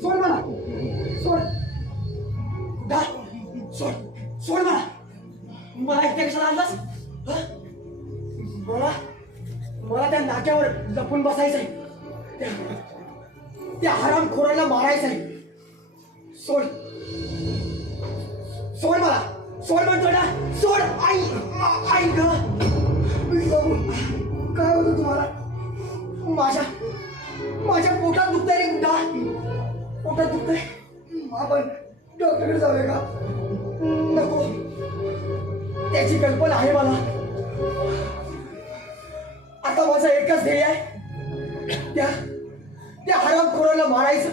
सोड मला. सोड. दा सोड. सोड मला. मला एकट्या कशाला आणलास? मला मला त्या नाक्यावर लपून बसायचंय. त्या- त्या हरामखोराला मारायचंय. सोड. सोड मला. सोड म्हणतो ना. सोड. आई आ- आई ग. पोटात दुखतंय आपण डॉक्टरकडे जाऊया का? नको. त्याची कल्पना आहे मला. आता माझा एकच ध्येय आहे. त्या त्या हरामखोराला मारायचं.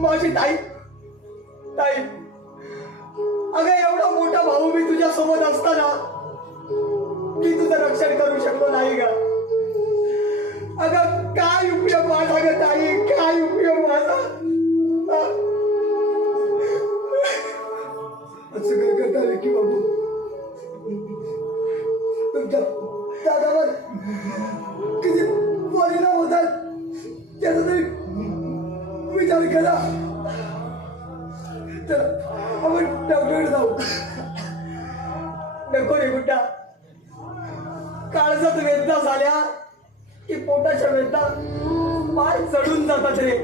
माझी ताई ताई अगं एवढा मोठा भाऊ मी तुझ्या सोबत असताना मी तुझं रक्षण करू शकलो नाही का अगं काय उपयोग माझा ग ताई? काय उपयोग माझा? हा? असं काय करता विकी बाबू? तुमच्या दादावर किती परिणाम होतात त्याचा तरी विचार करा तर आपण डॉक्टरकडे जाऊ. नको रे गुड्डा. काळजात वेदना झाल्या. की पोटाच्या वेदना पाय चढून जातात रे.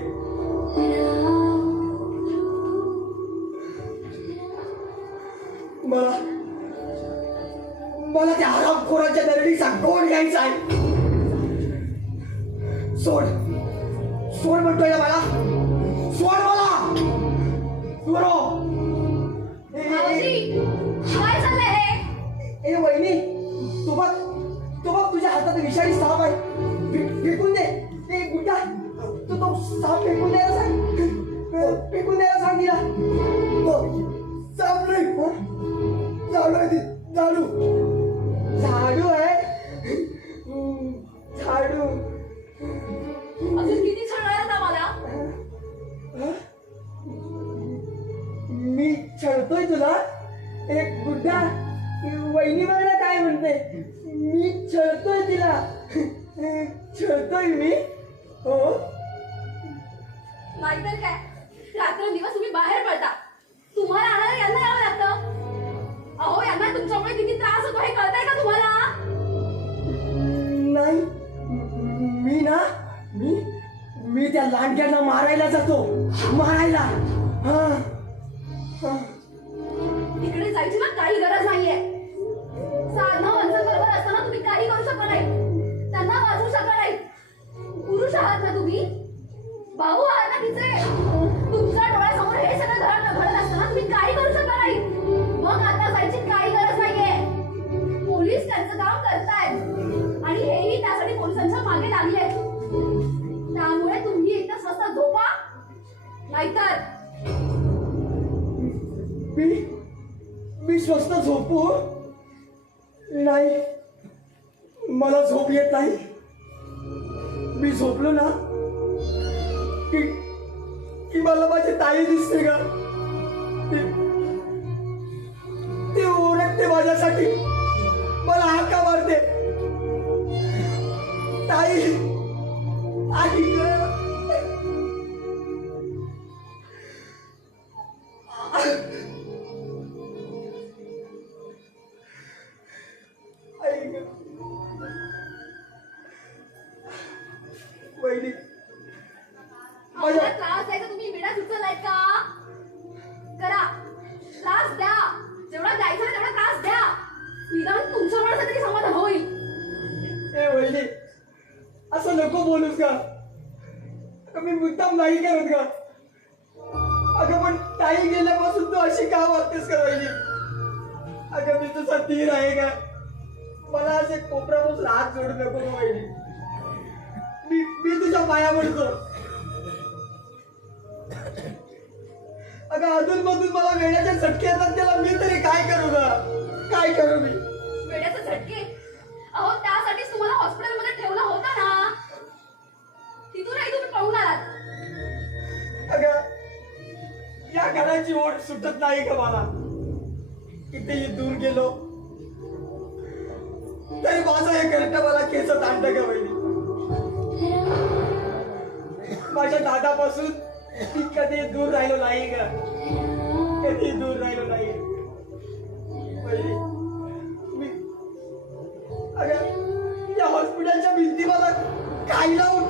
मला मला त्या हरामखोराच्या दरडीचा गोड घ्यायचा आहे. सोड. सोड म्हणतोय ना मला. सोड मला. सुरो. ए, वहिनी तू बघ तू बघ तुझ्या हातात विषारी साप आहे. फेकून दे. ते गुड्डा तू तो साप फेकून द्यायला सांग. फेकून द्यायला सांग तिला. साप नाही हं? झाडू आहे ती झाडू. झाडू आहे? झाडू. अजून किती छळणार हं? मी छळतोय तुला. एक गुड्डा वहिनी मला काय म्हणते. मी छळतोय तिला. छळतोय मी? हो? नाहीतर काय? रात्र दिवस तुम्ही बाहेर पडता. तुम्हाला आणायला यांना यावं लागतं. अहो यांना तुमच्यामुळे किती त्रास होतो हे कळतंय का तुम्हाला? नाही मी ना मी मी त्या लांडग्यांना मारायला जातो. मारायला. हा. मी मी स्वस्त झोपू नाही मला झोप येत नाही. मी झोपलो ना की की मला माझी ताई दिसते का? ते ओरडते माझ्यासाठी. मला हाका मारते. ताई नको बोलूस का मी मुद्दाम नाही करत का अगं पण ताई गेल्यापासून तू अशी का वागतेस का वहिनी अगं मी तुझा तीर आहे का मला असे कोपऱ्यापासून हात जोडू नको गं मी मी तुझ्या पाया पडतो. अगं अजून मधून मला वेळाच्या झटके येतात त्याला मी तरी काय करू ग? काय करू मी? वेड्याचे झटके? अहो त्यासाठीच तुम्हाला हॉस्पिटलमध्ये ठेवलं होतं ना. पाहुणार या घराची ओढ सुटत नाही का मला. कितीही दूर गेलो तरी माझा हे करंट मला केस आणलं का बहिणी माझ्या दादापासून कधी दूर राहिलो नाही ग. कधी दूर राहिलो नाही. मी अगं या हॉस्पिटलच्या भिंती मला काही लावून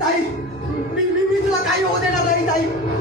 ताई मी मी मी तुला काही होऊ देणार नाही ताई.